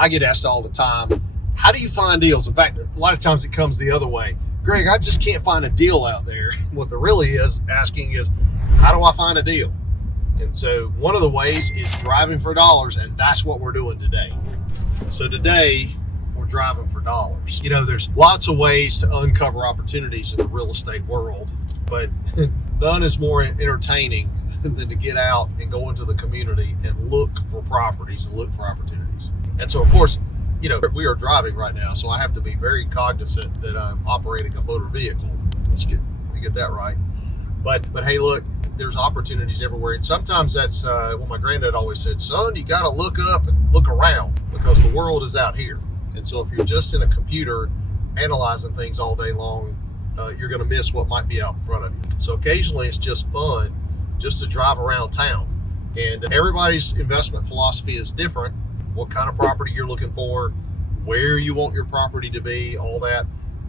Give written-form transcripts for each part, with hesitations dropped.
I get asked all the time, how do you find deals? In fact, a lot of times it comes the other way. Greg, I just can't find a deal out there. What they're really asking is, how do I find a deal? And so one of the ways is driving for dollars, and that's what we're doing today. So today, we're driving for dollars. There's lots of ways to uncover opportunities in the real estate world, but none is more entertaining than to get out and go into the community and look for properties and look for opportunities. And so, of course, we are driving right now, so I have to be very cognizant that I'm operating a motor vehicle. Let me get that right. But hey, look, there's opportunities everywhere. And sometimes that's what my granddad always said, son, you got to look up and look around because the world is out here. And so if you're just in a computer analyzing things all day long, you're going to miss what might be out in front of you. So occasionally it's just fun just to drive around town. And everybody's investment philosophy is different. What kind of property you're looking for, where you want your property to be, all that.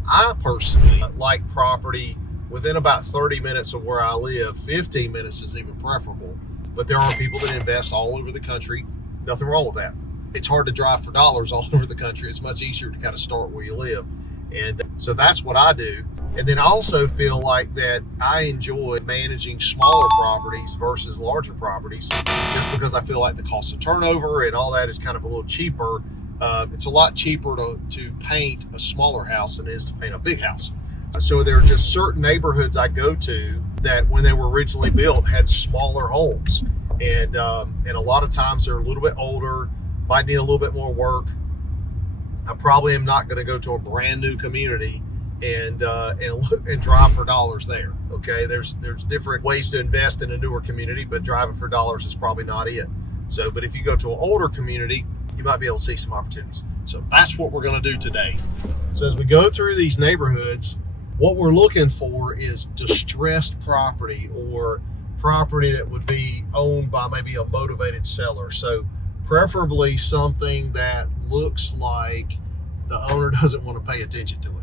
I personally like property within about 30 minutes of where I live. 15 minutes is even preferable. But there are people that invest all over the country. Nothing wrong with that. It's hard to drive for dollars all over the country. It's much easier to kind of start where you live. And so that's what I do. And then I also feel like that I enjoy managing smaller properties versus larger properties just because I feel like the cost of turnover and all that is kind of a little cheaper. It's a lot cheaper to paint a smaller house than it is to paint a big house. So there are just certain neighborhoods I go to that when they were originally built had smaller homes. And a lot of times they're a little bit older, might need a little bit more work. I probably am not going to go to a brand new community and drive for dollars there. Okay, there's different ways to invest in a newer community, but driving for dollars is probably not it. So, but if you go to an older community, you might be able to see some opportunities. So that's what we're going to do today. So as we go through these neighborhoods, what we're looking for is distressed property or property that would be owned by maybe a motivated seller. So preferably something that looks like the owner doesn't want to pay attention to it.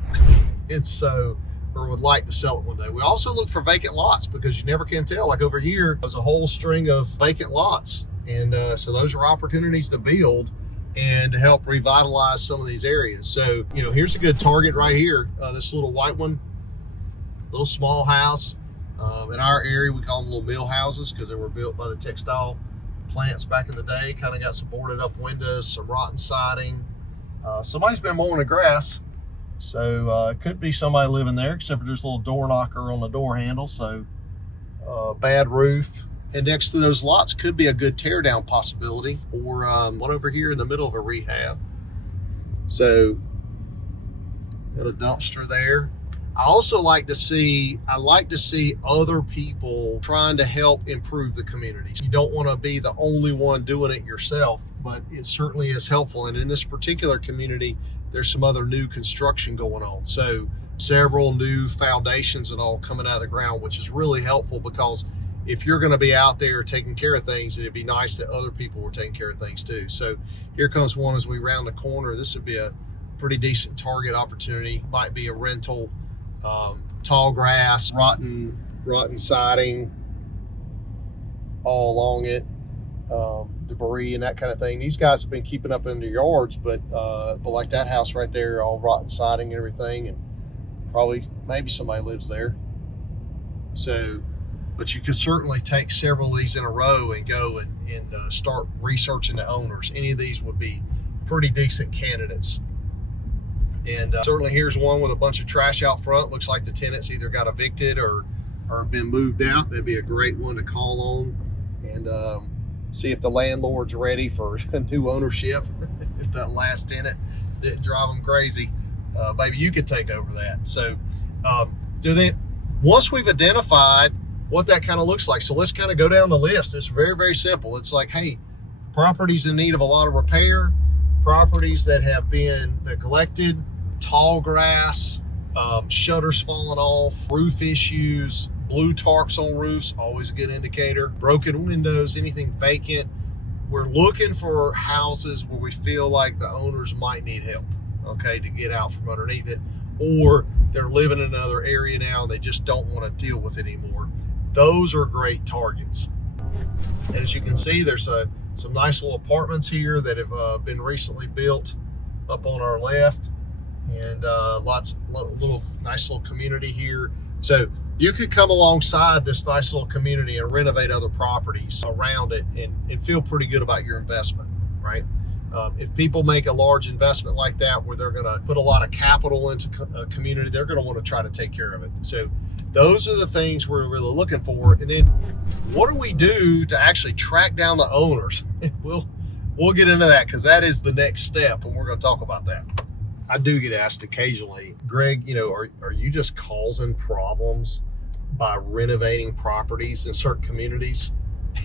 And so, or would like to sell it one day. We also look for vacant lots because you never can tell. Like over here, there's a whole string of vacant lots. And so those are opportunities to build and to help revitalize some of these areas. So, here's a good target right here. This little white one, little small house. In our area, we call them little mill houses because they were built by the textile plants back in the day. Kind of got some boarded up windows, some rotten siding. Somebody's been mowing the grass. So it could be somebody living there, except for there's a little door knocker on the door handle. So bad roof. And next to those lots could be a good tear down possibility, or one over here in the middle of a rehab. So got a dumpster there. I also like to see other people trying to help improve the community. You don't want to be the only one doing it yourself, but it certainly is helpful. And in this particular community, there's some other new construction going on. So several new foundations and all coming out of the ground, which is really helpful because if you're going to be out there taking care of things, it'd be nice that other people were taking care of things too. So here comes one as we round the corner. This would be a pretty decent target opportunity. Might be a rental. Tall grass, rotten siding all along it, debris and that kind of thing. These guys have been keeping up in their yards, but like that house right there, all rotten siding and everything, and probably maybe somebody lives there. So, but you could certainly take several of these in a row and go and start researching the owners. Any of these would be pretty decent candidates. And certainly here's one with a bunch of trash out front. Looks like the tenants either got evicted or been moved out. That'd be a great one to call on and see if the landlord's ready for a new ownership. If that last tenant didn't drive them crazy, maybe you could take over that. So once we've identified what that kind of looks like, so let's kind of go down the list. It's very, very simple. It's like, hey, properties in need of a lot of repair, properties that have been neglected, tall grass, shutters falling off, roof issues, blue tarps on roofs, always a good indicator, broken windows, anything vacant. We're looking for houses where we feel like the owners might need help, okay, to get out from underneath it, or they're living in another area now and they just don't want to deal with it anymore. Those are great targets. And as you can see, there's some nice little apartments here that have been recently built up on our left, and nice little community here. So you could come alongside this nice little community and renovate other properties around it and feel pretty good about your investment, right? If people make a large investment like that, where they're going to put a lot of capital into a community, they're going to want to try to take care of it. So those are the things we're really looking for. And then what do we do to actually track down the owners? We'll get into that, because that is the next step, and we're going to talk about that. I do get asked occasionally, Greg, are you just causing problems by renovating properties in certain communities?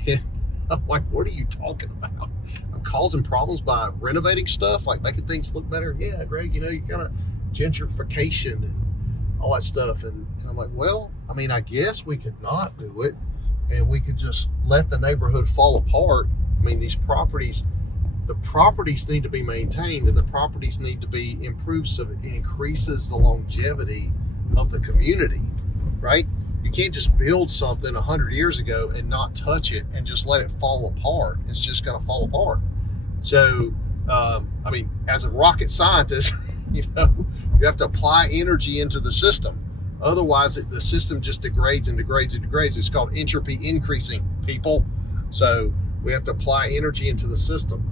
And I'm like, what are you talking about? I'm causing problems by renovating stuff, like making things look better? Yeah, Greg, you kind of gentrification and all that stuff. And I'm like, well, I guess we could not do it, and we could just let the neighborhood fall apart. These properties, the properties need to be maintained, and the properties need to be improved so it increases the longevity of the community, right? You can't just build something 100 years ago and not touch it and just let it fall apart. It's just going to fall apart. So, as a rocket scientist, you have to apply energy into the system. Otherwise, the system just degrades and degrades and degrades. It's called entropy increasing, people. So we have to apply energy into the system.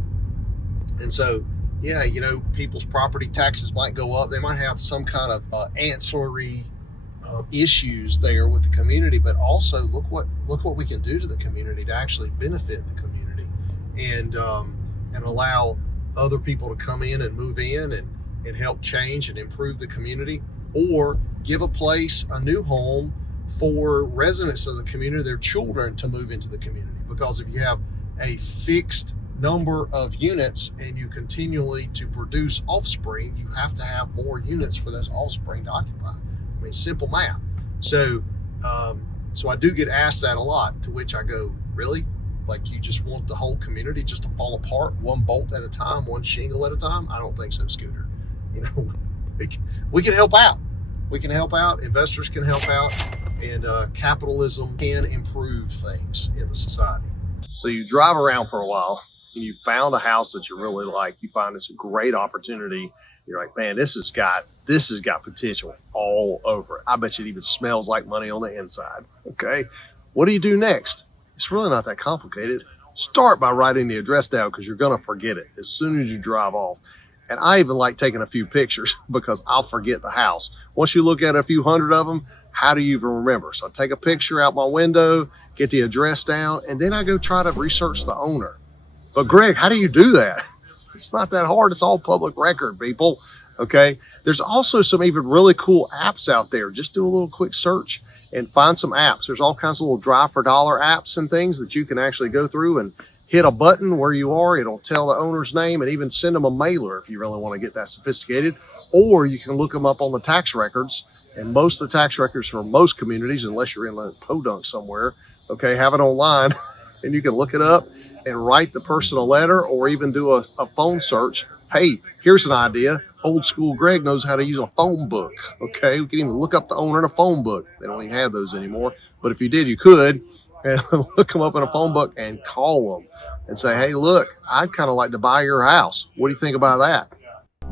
And so, yeah, people's property taxes might go up. They might have some kind of ancillary issues there with the community, but also look what we can do to the community to actually benefit the community, and allow other people to come in and move in and help change and improve the community, or give a new home for residents of the community, their children, to move into the community. Because if you have a fixed number of units and you continually to produce offspring, you have to have more units for those offspring to occupy. Simple math. So I do get asked that a lot, to which I go, really? Like, you just want the whole community just to fall apart one bolt at a time, one shingle at a time? I don't think so, Scooter. We can help out. We can help out. Investors can help out, and capitalism can improve things in the society. So you drive around for a while, and you found a house that you really like. You find it's a great opportunity. You're like, man, this has got potential all over it. I bet you it even smells like money on the inside. Okay, what do you do next? It's really not that complicated. Start by writing the address down, because you're going to forget it as soon as you drive off. And I even like taking a few pictures, because I'll forget the house. Once you look at a few hundred of them, how do you even remember? So I take a picture out my window, get the address down, and then I go try to research the owner. But Greg, how do you do that? It's not that hard. It's all public record, people. Okay. There's also some even really cool apps out there. Just do a little quick search and find some apps. There's all kinds of little drive for dollar apps and things that you can actually go through and hit a button where you are. It'll tell the owner's name, and even send them a mailer if you really want to get that sophisticated. Or you can look them up on the tax records. And most of the tax records for most communities, unless you're in like Podunk somewhere, okay, have it online, and you can look it up and write the person a letter, or even do a phone search. Hey, here's an idea. Old school Greg knows how to use a phone book. Okay, we can even look up the owner in a phone book. They don't even have those anymore. But if you did, you could, and look them up in a phone book and call them and say, hey, look, I'd kind of like to buy your house. What do you think about that?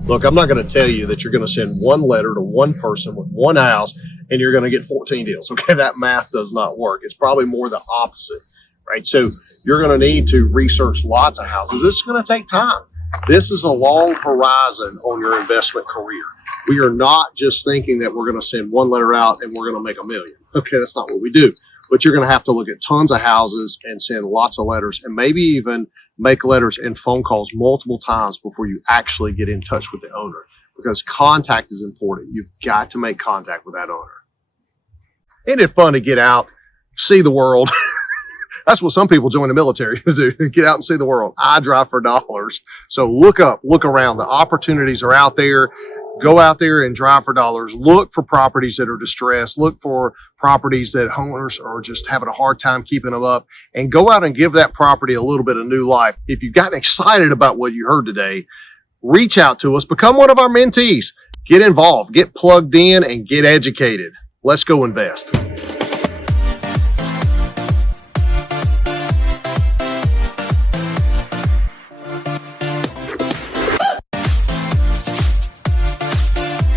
Look, I'm not going to tell you that you're going to send one letter to one person with one house and you're going to get 14 deals. Okay, that math does not work. It's probably more the opposite, right? So you're going to need to research lots of houses. This is going to take time. This is a long horizon on your investment career. We are not just thinking that we're going to send one letter out and we're going to make $1 million. Okay, that's not what we do. But you're going to have to look at tons of houses and send lots of letters, and maybe even make letters and phone calls multiple times before you actually get in touch with the owner, because contact is important. You've got to make contact with that owner. Isn't it fun to get out, see the world? That's what some people join the military to do, get out and see the world. I drive for dollars. So look around. The opportunities are out there. Go out there and drive for dollars. Look for properties that are distressed. Look for properties that owners are just having a hard time keeping them up, and go out and give that property a little bit of new life. If you've gotten excited about what you heard today, reach out to us, become one of our mentees, get involved, get plugged in, and get educated. Let's go invest.